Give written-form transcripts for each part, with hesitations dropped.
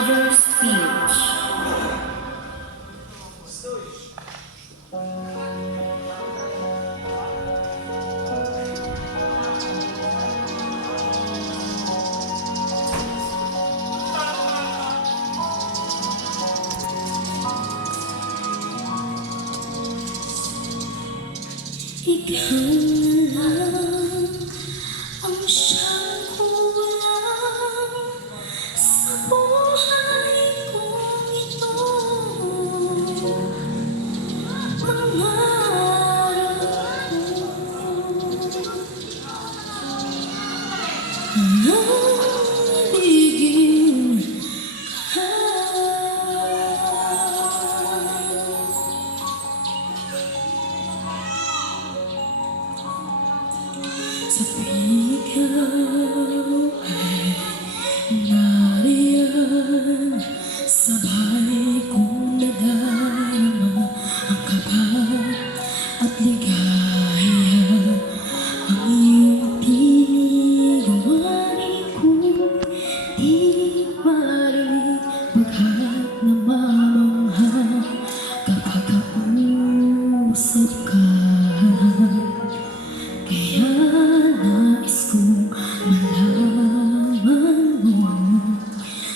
Father's speech. Ikaw na lang ang siyang kulang sa buhay kong ito. Pangarap ko ang ibigin ka. Sa piling ikaw ay nariyan, sabay kong nadarama ang kaba at ligaya. Ang iyong tinig, gawain kong di marinig, paghat na mamangha kapag kausap ka. Kaya nais kong malaman mo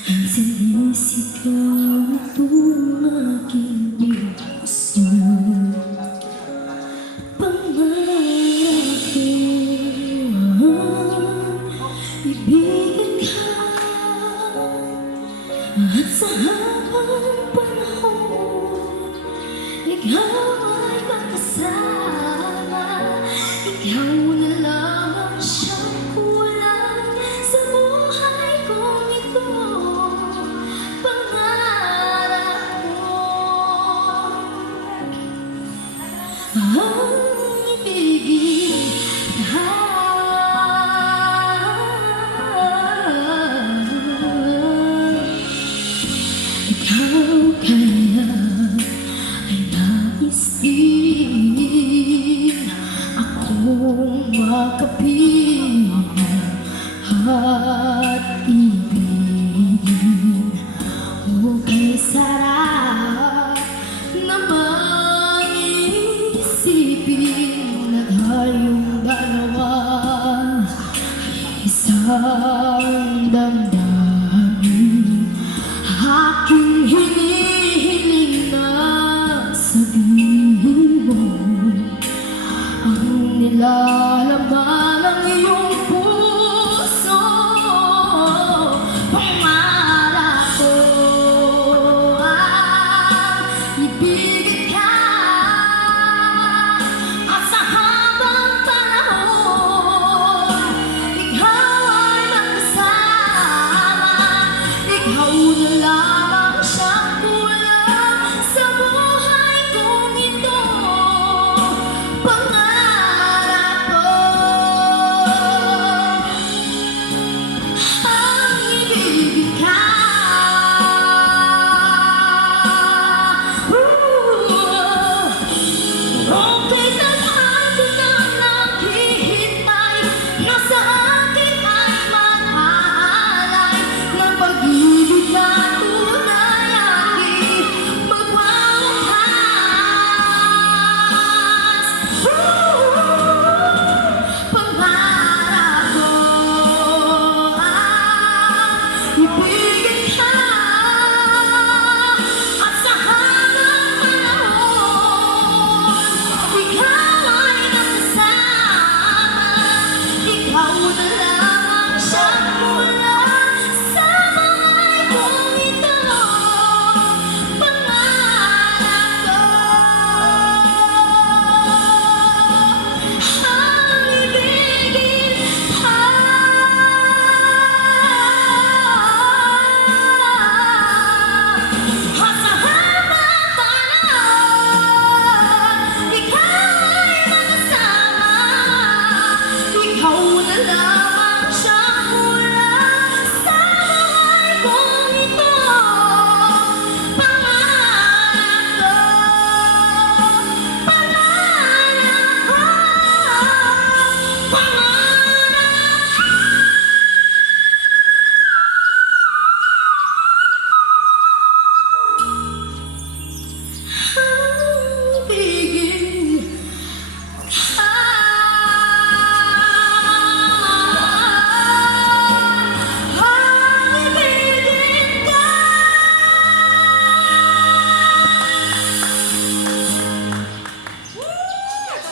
ang sinisigaw itong aking puso. Pangarap ko ibigin ka at sa habang panahon ikaw ay magkasama. Ikaw na lang ang siyang kulang sa buhay kong ito. Pangarap ko ang ibigin ka. Ikaw kaya ay nais din akong makapiling at ibigin. O kay sarap namang isipin na tayong dalawa ay isang damdamin. Aking hinihiling na sabihin mo ang nilalaman ng iyong puso. Pangarap ko ang ibigin ka at sa habang panahon ikaw ay magkasama. Ikaw na lang ang siyang kulang sa buhay kong ito. Pangarap ko ang ibigin ka.